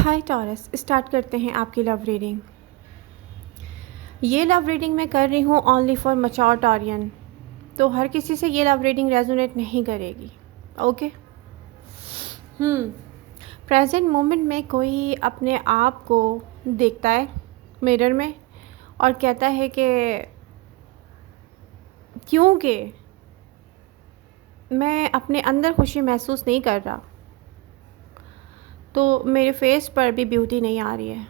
हाय taurus, start करते हैं आपकी लव रीडिंग। ये लव रीडिंग मैं कर रही हूँ ओनली फॉर मैच्योर टॉरियन, तो हर किसी से ये लव रीडिंग रेजोनेट नहीं करेगी। ओके। प्रेजेंट मोमेंट में कोई अपने आप को देखता है मिरर में और कहता है कि क्योंकि मैं अपने अंदर खुशी महसूस नहीं कर रहा, तो मेरे फेस पर भी ब्यूटी नहीं आ रही है।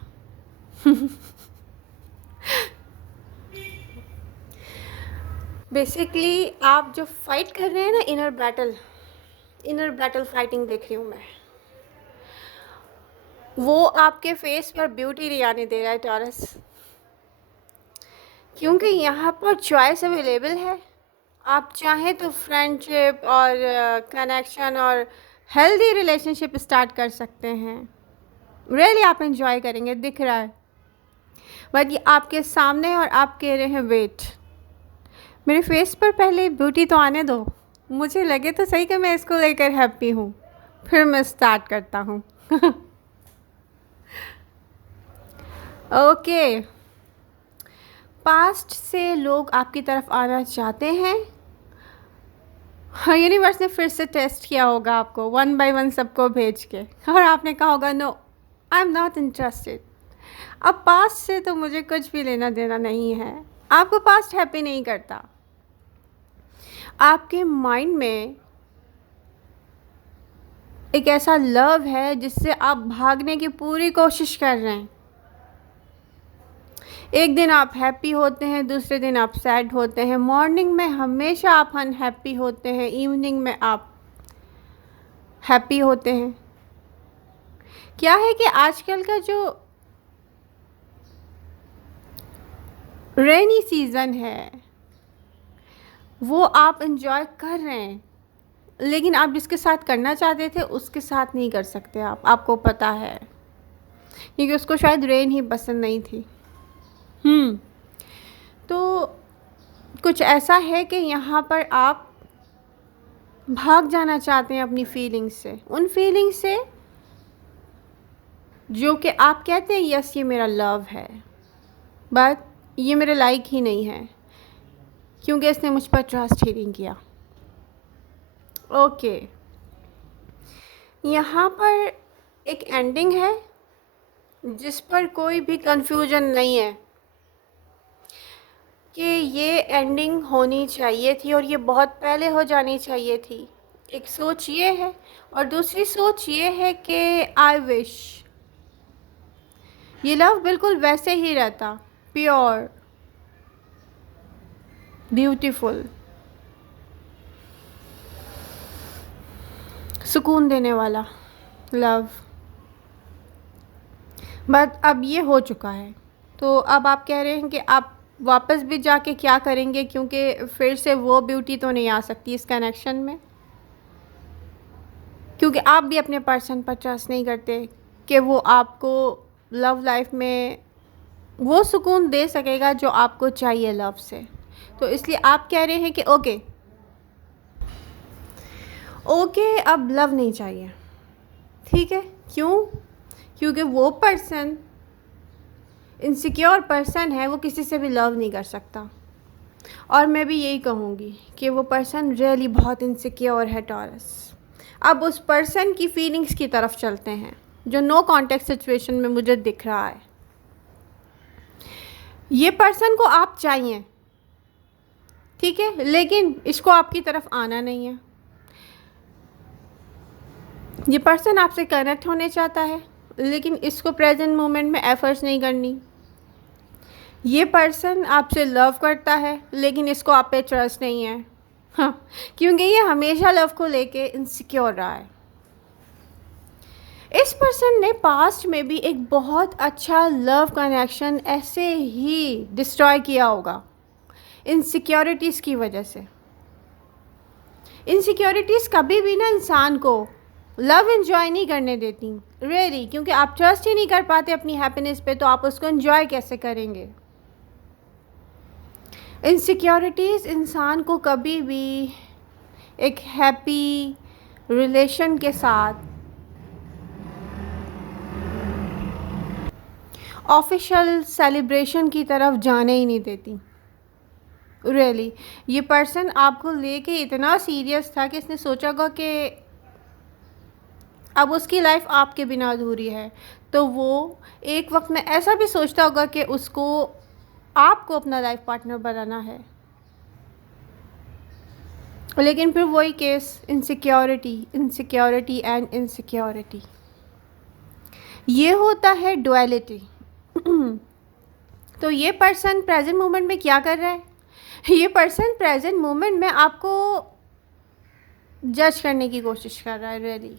बेसिकली आप जो फाइट कर रहे हैं ना, इनर बैटल फाइटिंग देख रही हूँ मैं। वो आपके फेस पर ब्यूटी नहीं आने दे रहा है टॉरस, क्योंकि यहाँ पर चॉइस अवेलेबल है। आप चाहें तो फ्रेंडशिप और कनेक्शन और हेल्दी रिलेशनशिप स्टार्ट कर सकते हैं। रियली आप एंजॉय करेंगे, दिख रहा है। बट ये आपके सामने और आप कह रहे हैं वेट, मेरे फेस पर पहले ब्यूटी तो आने दो, मुझे लगे तो सही कि मैं इसको लेकर हैप्पी हूँ, फिर मैं स्टार्ट करता हूँ। ओके। पास्ट से लोग आपकी तरफ आना चाहते हैं। हाँ, यूनिवर्स ने फिर से टेस्ट किया होगा आपको, वन बाय वन सबको भेज के, और आपने कहा होगा no, I am not interested. अब पास्ट से तो मुझे कुछ भी लेना देना नहीं है। आपको पास्ट हैप्पी नहीं करता। आपके माइंड में एक ऐसा लव है जिससे आप भागने की पूरी कोशिश कर रहे हैं। एक दिन आप हैप्पी होते हैं, दूसरे दिन आप सैड होते हैं, मॉर्निंग में हमेशा आप अनहैप्पी होते हैं, इवनिंग में आप हैप्पी होते हैं। क्या है कि आजकल का जो रेनी सीज़न है वो आप एंजॉय कर रहे हैं, लेकिन आप जिसके साथ करना चाहते थे उसके साथ नहीं कर सकते। आपको पता है, क्योंकि उसको शायद रेन ही पसंद नहीं थी। तो कुछ ऐसा है कि यहाँ पर आप भाग जाना चाहते हैं अपनी फीलिंग्स से, उन फीलिंग्स से जो कि आप कहते हैं यस ये मेरा लव है, बट ये मेरे लाइक ही नहीं है, क्योंकि इसने मुझ पर ट्रस्ट ही नहीं किया। ओके। यहाँ पर एक एंडिंग है जिस पर कोई भी कंफ्यूजन नहीं है कि ये एंडिंग होनी चाहिए थी और ये बहुत पहले हो जानी चाहिए थी। एक सोच ये है, और दूसरी सोच ये है कि आई विश ये लव बिल्कुल वैसे ही रहता, प्योर, ब्यूटीफुल, सुकून देने वाला लव। बट अब ये हो चुका है, तो अब आप कह रहे हैं कि आप वापस भी जाके क्या करेंगे, क्योंकि फिर से वो ब्यूटी तो नहीं आ सकती इस कनेक्शन में, क्योंकि आप भी अपने पर्सन पर ट्रस्ट नहीं करते कि वो आपको लव लाइफ में वो सुकून दे सकेगा जो आपको चाहिए लव से। तो इसलिए आप कह रहे हैं कि ओके अब लव नहीं चाहिए। ठीक है, क्यों? क्योंकि वो पर्सन इनसिक्योर पर्सन है, वो किसी से भी लव नहीं कर सकता। और मैं भी यही कहूँगी कि वो पर्सन रियली बहुत इनसिक्योर है टॉरस। अब उस पर्सन की फीलिंग्स की तरफ चलते हैं जो नो कॉन्टेक्ट सिचुएशन में मुझे दिख रहा है। ये पर्सन को आप चाहिए, ठीक है, लेकिन इसको आपकी तरफ आना नहीं है। ये पर्सन आपसे कनेक्ट होने चाहता है, लेकिन इसको प्रेजेंट मोमेंट में एफर्ट्स नहीं करनी। ये पर्सन आपसे लव करता है, लेकिन इसको आप पे ट्रस्ट नहीं है। हाँ, क्योंकि ये हमेशा लव को लेके इनसिक्योर रहा है। इस पर्सन ने पास्ट में भी एक बहुत अच्छा लव कनेक्शन ऐसे ही डिस्ट्रॉय किया होगा इनसिक्योरिटीज़ की वजह से। इनसिक्योरिटीज़ कभी भी ना इंसान को लव एंजॉय नहीं करने देती, रियली, क्योंकि आप ट्रस्ट ही नहीं कर पाते अपनी हैप्पीनेस पे, तो आप उसको एंजॉय कैसे करेंगे? इनसिक्योरिटीज़ इंसान को कभी भी एक हैप्पी रिलेशन के साथ ऑफिशियल सेलिब्रेशन की तरफ जाने ही नहीं देती। रियली ये पर्सन आपको लेके इतना सीरियस था कि इसने सोचा होगा कि अब उसकी लाइफ आपके बिना अधूरी है, तो वो एक वक्त में ऐसा भी सोचता होगा कि उसको आपको अपना लाइफ पार्टनर बनाना है। लेकिन फिर वही case, insecurity insecurity and insecurity, ये होता है डुअलिटी। तो ये पर्सन प्रेजेंट मोमेंट में क्या कर रहा है? ये पर्सन प्रेजेंट मोमेंट में आपको जज करने की कोशिश कर रहा है। रियली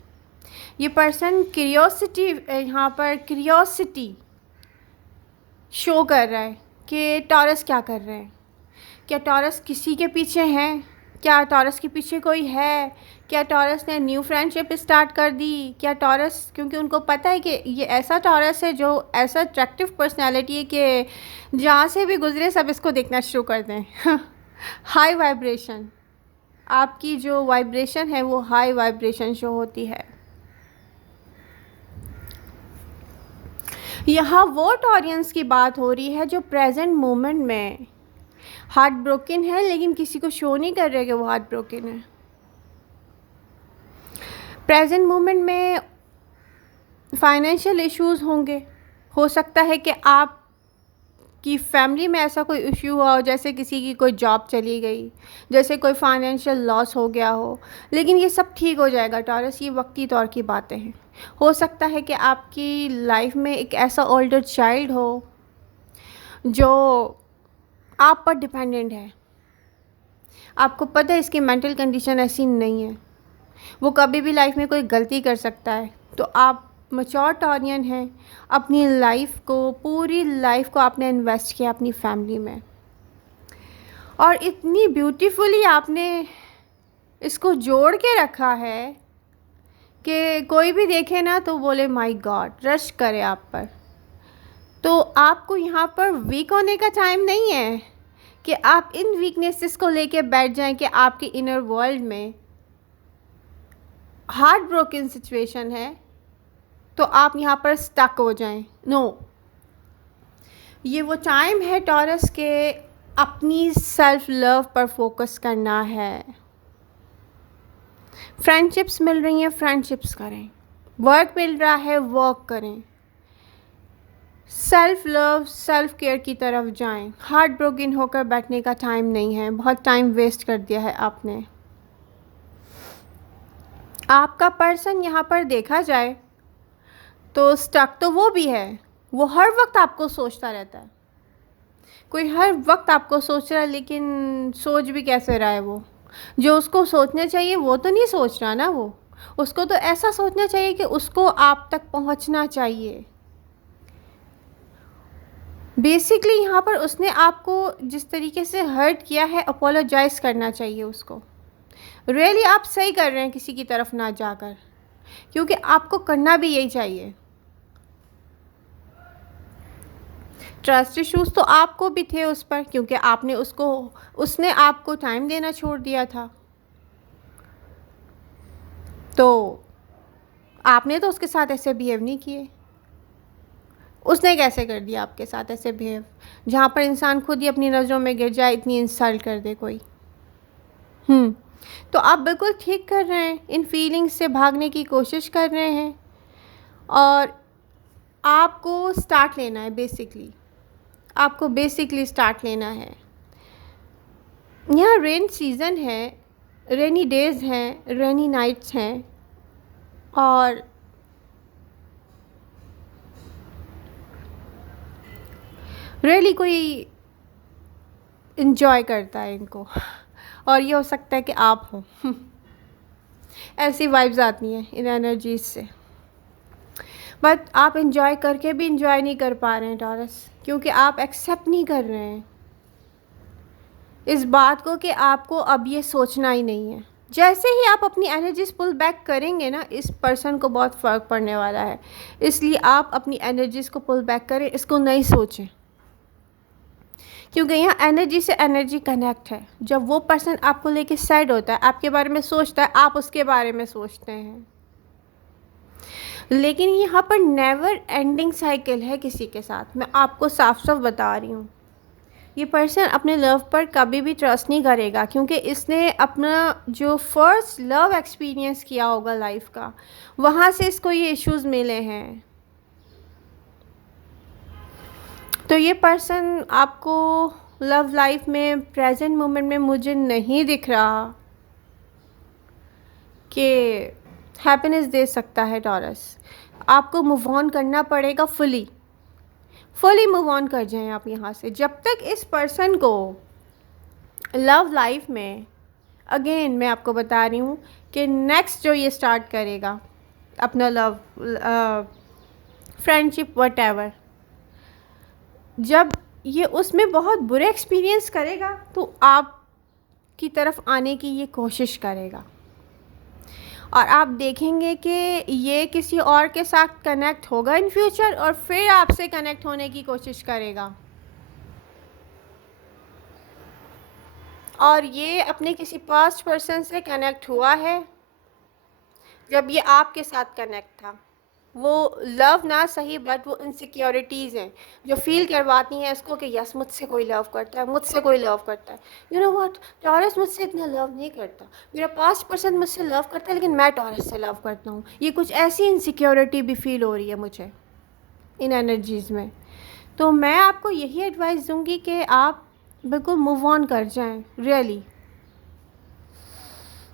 ये पर्सन क्यूरियोसिटी, यहाँ पर क्यूरियोसिटी शो कर रहा है कि टॉरस क्या कर रहे हैं, क्या टॉरस किसी के पीछे हैं, क्या टॉरस के पीछे कोई है, क्या टॉरस ने न्यू फ्रेंडशिप स्टार्ट कर दी, क्या टॉरस, क्योंकि उनको पता है कि ये ऐसा टॉरस है जो ऐसा अट्रैक्टिव पर्सनालिटी है कि जहाँ से भी गुजरे सब इसको देखना शुरू कर दें। हाई वाइब्रेशन, आपकी जो वाइब्रेशन है वो हाई वाइब्रेशन शो होती है। यहाँ वो टॉरियंस की बात हो रही है जो प्रेजेंट मोमेंट में हार्ट ब्रोकन है, लेकिन किसी को शो नहीं कर रहे कि वो हार्ट ब्रोकन है। प्रेजेंट मोमेंट में फाइनेंशियल इश्यूज होंगे, हो सकता है कि आपकी फैमिली में ऐसा कोई इश्यू हुआ हो, जैसे किसी की कोई जॉब चली गई, जैसे कोई फाइनेंशियल लॉस हो गया हो, लेकिन ये सब ठीक हो जाएगा टॉरस, ये वक्ती तौर की बातें हैं। हो सकता है कि आपकी लाइफ में एक ऐसा ओल्डर चाइल्ड हो जो आप पर डिपेंडेंट है, आपको पता है इसकी मेंटल कंडीशन ऐसी नहीं है, वो कभी भी लाइफ में कोई गलती कर सकता है, तो आप मैच्योर टॉरियन हैं, अपनी लाइफ को, पूरी लाइफ को आपने इन्वेस्ट किया अपनी फैमिली में, और इतनी ब्यूटीफुली आपने इसको जोड़ के रखा है कि कोई भी देखे ना तो बोले माय गॉड, रश करे आप पर। तो आपको यहाँ पर वीक होने का टाइम नहीं है कि आप इन वीकनेसेस को लेके बैठ जाएं कि आपके इनर वर्ल्ड में हार्ट ब्रोकन सिचुएशन है तो आप यहाँ पर स्टक हो जाएं। नो, ये वो टाइम है टॉरस के अपनी सेल्फ लव पर फोकस करना है। फ्रेंडशिप्स मिल रही हैं, फ्रेंडशिप्स करें, वर्क मिल रहा है, वर्क करें, सेल्फ लव सेल्फ केयर की तरफ जाएं। हार्ट ब्रोकन होकर बैठने का टाइम नहीं है, बहुत टाइम वेस्ट कर दिया है आपने। आपका पर्सन यहाँ पर देखा जाए तो स्टक तो वो भी है, वो हर वक्त आपको सोचता रहता है, कोई हर वक्त आपको सोच रहा है, लेकिन सोच भी कैसे रहा है? वो जो उसको सोचना चाहिए वो तो नहीं सोच रहा ना, वो उसको तो ऐसा सोचना चाहिए कि उसको आप तक पहुंचना चाहिए। बेसिकली यहाँ पर उसने आपको जिस तरीके से हर्ट किया है, अपोलोजाइज करना चाहिए उसको। रियली आप सही कर रहे हैं किसी की तरफ ना जाकर, क्योंकि आपको करना भी यही चाहिए। ट्रस्ट इश्यूज तो आपको भी थे उस पर, क्योंकि आपने उसने आपको टाइम देना छोड़ दिया था, तो आपने तो उसके साथ ऐसे बिहेव नहीं किए, उसने कैसे कर दिया आपके साथ ऐसे बिहेव, जहाँ पर इंसान खुद ही अपनी नज़रों में गिर जाए, इतनी इंसल्ट कर दे कोई। तो आप बिल्कुल ठीक कर रहे हैं, इन फीलिंग्स से भागने की कोशिश कर रहे हैं, और आपको स्टार्ट लेना है। आपको बेसिकली स्टार्ट लेना है। यहाँ रेन सीज़न है, रेनी डेज़ हैं, रेनी नाइट्स हैं, और रियली कोई इन्जॉय करता है इनको, और ये हो सकता है कि आप हो। ऐसी वाइब्स आती हैं इन एनर्जीज से, बट आप इन्जॉय करके भी इन्जॉय नहीं कर पा रहे हैं टॉरस, क्योंकि आप एक्सेप्ट नहीं कर रहे हैं इस बात को कि आपको अब ये सोचना ही नहीं है। जैसे ही आप अपनी एनर्जीज पुल बैक करेंगे ना, इस पर्सन को बहुत फ़र्क पड़ने वाला है, इसलिए आप अपनी एनर्जीज को पुल बैक करें, इसको नहीं सोचें, क्योंकि यहाँ एनर्जी से एनर्जी कनेक्ट है। जब वो पर्सन आपको लेके सैड होता है, आपके बारे में सोचता है, आप उसके बारे में सोचते हैं, लेकिन यहाँ पर नेवर एंडिंग साइकिल है किसी के साथ, मैं आपको साफ साफ बता रही हूँ। ये पर्सन अपने लव पर कभी भी ट्रस्ट नहीं करेगा, क्योंकि इसने अपना जो फर्स्ट लव एक्सपीरियंस किया होगा लाइफ का, वहाँ से इसको ये इश्यूज़ मिले हैं। तो ये पर्सन आपको लव लाइफ में प्रेजेंट मोमेंट में मुझे नहीं दिख रहा कि हैप्पीनेस दे सकता है टॉरस। आपको मूव ऑन करना पड़ेगा, फुली मूव ऑन कर जाएं आप यहाँ से। जब तक इस पर्सन को लव लाइफ में, अगेन मैं आपको बता रही हूँ कि नेक्स्ट जो ये स्टार्ट करेगा अपना लव फ्रेंडशिप वटेवर, जब ये उसमें बहुत बुरे एक्सपीरियंस करेगा तो आप की तरफ आने की ये कोशिश करेगा, और आप देखेंगे कि ये किसी और के साथ कनेक्ट होगा इन फ्यूचर और फिर आपसे कनेक्ट होने की कोशिश करेगा। और ये अपने किसी पास्ट पर्सन से कनेक्ट हुआ है जब ये आपके साथ कनेक्ट था। वो लव ना सही, बट वो इनसिक्योरिटीज़ हैं जो फील करवाती हैं इसको कि यस मुझसे कोई लव करता है, मुझसे कोई लव करता है। यू नो व्हाट, टॉरस मुझसे इतना लव नहीं करता, मेरा पास्ट पर्सन मुझसे लव करता है लेकिन मैं टॉरस से लव करता हूँ। ये कुछ ऐसी इनसिक्योरिटी भी फील हो रही है मुझे इन एनर्जीज़ में। तो मैं आपको यही एडवाइस दूँगी कि आप बिल्कुल मूव ऑन कर जाएँ। रियली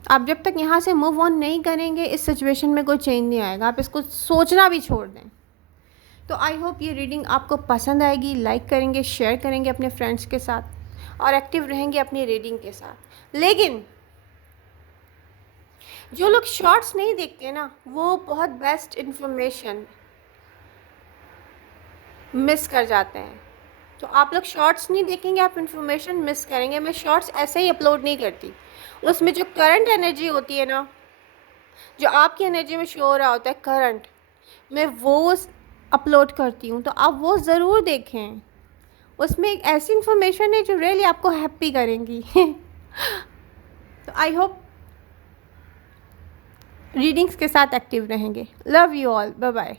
आप जब तक यहाँ से मूव ऑन नहीं करेंगे इस सिचुएशन में कोई चेंज नहीं आएगा, आप इसको सोचना भी छोड़ दें। तो आई होप ये रीडिंग आपको पसंद आएगी, लाइक करेंगे, शेयर करेंगे अपने फ्रेंड्स के साथ और एक्टिव रहेंगे अपनी रीडिंग के साथ। लेकिन जो लोग शॉर्ट्स नहीं देखते ना, वो बहुत बेस्ट इन्फॉर्मेशन मिस कर जाते हैं। तो आप लोग शॉर्ट्स नहीं देखेंगे, आप इन्फॉर्मेशन मिस करेंगे। मैं शॉर्ट्स ऐसे ही अपलोड नहीं करती, उसमें जो करंट एनर्जी होती है ना, जो आपकी एनर्जी में शो हो रहा होता है करंट, मैं वो अपलोड करती हूँ। तो आप वो ज़रूर देखें, उसमें एक ऐसी इन्फॉर्मेशन है जो रियली आपको हैप्पी करेंगी। तो आई होप रीडिंग्स के साथ एक्टिव रहेंगे। Love you all, bye bye.